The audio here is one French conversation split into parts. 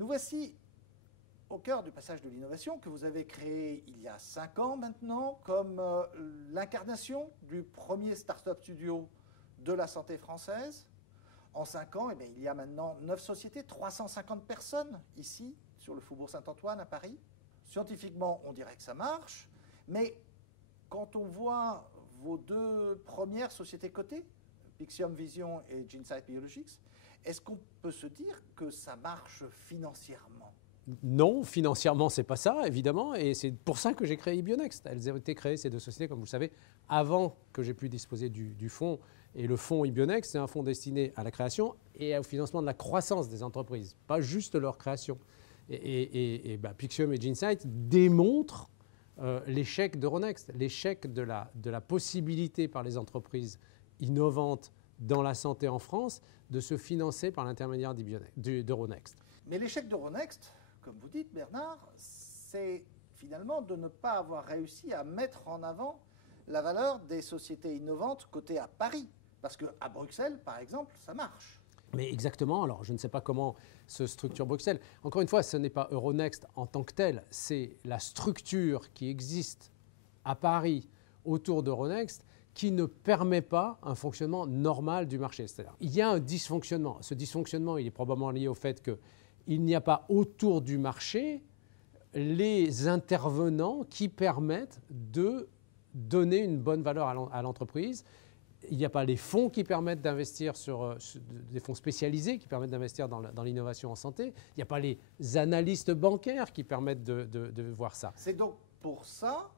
Nous voici au cœur du passage de l'innovation que vous avez créé il y a 5 ans maintenant comme l'incarnation du premier start-up studio de la santé française. En 5 ans, il y a maintenant 9 sociétés, 350 personnes ici, sur le Faubourg Saint-Antoine à Paris. Scientifiquement, on dirait que ça marche, mais quand on voit vos 2 premières sociétés cotées, Pixium Vision et GeneSight Biologics, est-ce qu'on peut se dire que ça marche financièrement ? Non, financièrement, ce n'est pas ça, évidemment, et c'est pour ça que j'ai créé Ibionext. Elles ont été créées, ces 2 sociétés, comme vous le savez, avant que j'ai pu disposer du fonds. Et le fonds Ibionext, c'est un fonds destiné à la création et au financement de la croissance des entreprises, pas juste leur création. Pixium et GeneSight démontrent l'échec d'Euronext, l'échec de la possibilité par les entreprises innovantes dans la santé en France de se financer par l'intermédiaire d'Euronext. Mais l'échec d'Euronext, comme vous dites Bernard, c'est finalement de ne pas avoir réussi à mettre en avant la valeur des sociétés innovantes cotées à Paris. Parce qu'à Bruxelles, par exemple, ça marche. Mais exactement, alors je ne sais pas comment se structure Bruxelles. Encore une fois, ce n'est pas Euronext en tant que tel, c'est la structure qui existe à Paris autour d'Euronext qui ne permet pas un fonctionnement normal du marché. C'est-à-dire, il y a un dysfonctionnement. Ce dysfonctionnement, il est probablement lié au fait qu'il n'y a pas autour du marché les intervenants qui permettent de donner une bonne valeur à l'entreprise. Il n'y a pas les fonds qui permettent d'investir des fonds spécialisés qui permettent d'investir dans l'innovation en santé. Il n'y a pas les analystes bancaires qui permettent de voir ça. C'est donc pour ça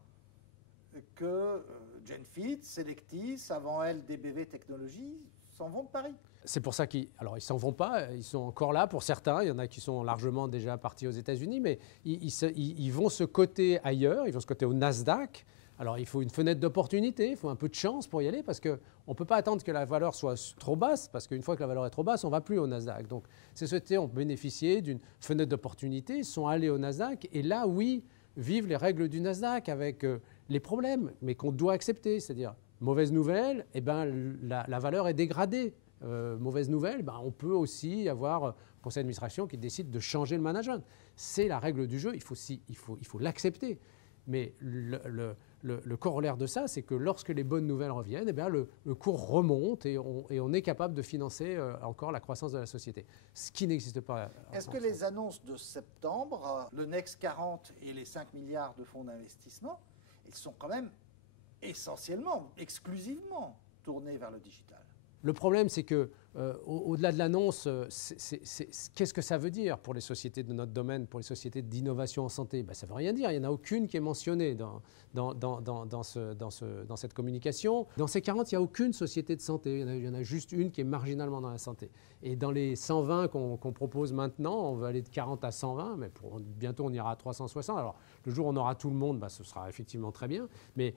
que Genfit, Selectis, avant elle DBV Technologies, s'en vont de Paris. C'est pour ça qu'ils ne s'en vont pas, ils sont encore là pour certains, il y en a qui sont largement déjà partis aux États-Unis, mais ils vont se coter ailleurs, ils vont se coter au Nasdaq. Alors il faut une fenêtre d'opportunité, il faut un peu de chance pour y aller parce qu'on ne peut pas attendre que la valeur soit trop basse parce qu'une fois que la valeur est trop basse, on ne va plus au Nasdaq. Donc ces sociétés ont bénéficié d'une fenêtre d'opportunité, sont allées au Nasdaq et là, oui, vivent les règles du Nasdaq avec les problèmes, mais qu'on doit accepter. C'est-à-dire, mauvaise nouvelle, la valeur est dégradée. Mauvaise nouvelle, on peut aussi avoir un conseil d'administration qui décide de changer le management. C'est la règle du jeu, il faut l'accepter. Mais le corollaire de ça, c'est que lorsque les bonnes nouvelles reviennent, le cours remonte et on est capable de financer encore la croissance de la société. Ce qui n'existe pas. Est-ce que les annonces de septembre, le Next 40 et les 5 milliards de fonds d'investissement, ils sont quand même essentiellement, exclusivement tournés vers le digital ? Le problème, c'est que au-delà de l'annonce, qu'est-ce que ça veut dire pour les sociétés de notre domaine, pour les sociétés d'innovation en santé ? Ça ne veut rien dire. Il n'y en a aucune qui est mentionnée dans cette communication. Dans ces 40, il n'y a aucune société de santé. Il y en a juste une qui est marginalement dans la santé. Et dans les 120 qu'on propose maintenant, on veut aller de 40 à 120, mais bientôt on ira à 360. Alors le jour où on aura tout le monde, ce sera effectivement très bien. Mais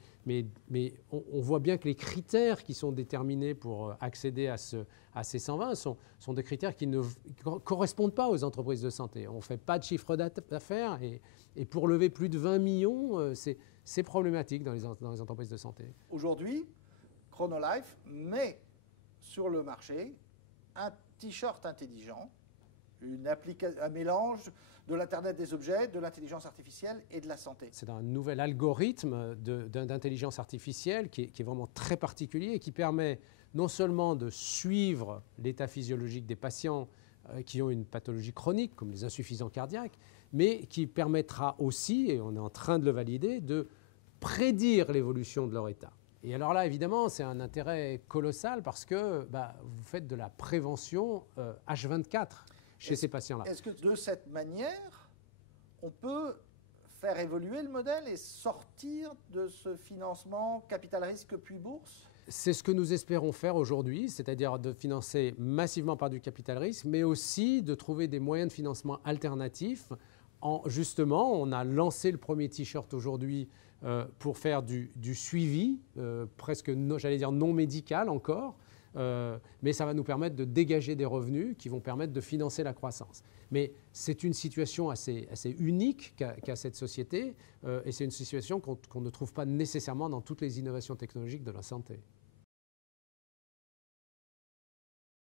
on voit bien que les critères qui sont déterminés pour accéder à ces 120 sont des critères qui ne correspondent pas aux entreprises de santé. On ne fait pas de chiffre d'affaires et pour lever plus de 20 millions, c'est problématique dans les entreprises de santé. Aujourd'hui, Chronolife met sur le marché un t-shirt intelligent, un mélange de l'Internet des objets, de l'intelligence artificielle et de la santé. C'est un nouvel algorithme d'intelligence artificielle qui est vraiment très particulier et qui permet non seulement de suivre l'état physiologique des patients qui ont une pathologie chronique, comme les insuffisants cardiaques, mais qui permettra aussi, et on est en train de le valider, de prédire l'évolution de leur état. Et alors là, évidemment, c'est un intérêt colossal parce que vous faites de la prévention H24 chez ces patients-là. Est-ce que de cette manière, on peut faire évoluer le modèle et sortir de ce financement capital-risque puis bourse ? C'est ce que nous espérons faire aujourd'hui, c'est-à-dire de financer massivement par du capital-risque, mais aussi de trouver des moyens de financement alternatifs. Justement, on a lancé le premier t-shirt aujourd'hui pour faire du suivi, presque, j'allais dire, non médical encore, mais ça va nous permettre de dégager des revenus qui vont permettre de financer la croissance. Mais c'est une situation assez unique qu'a cette société, et c'est une situation qu'on ne trouve pas nécessairement dans toutes les innovations technologiques de la santé.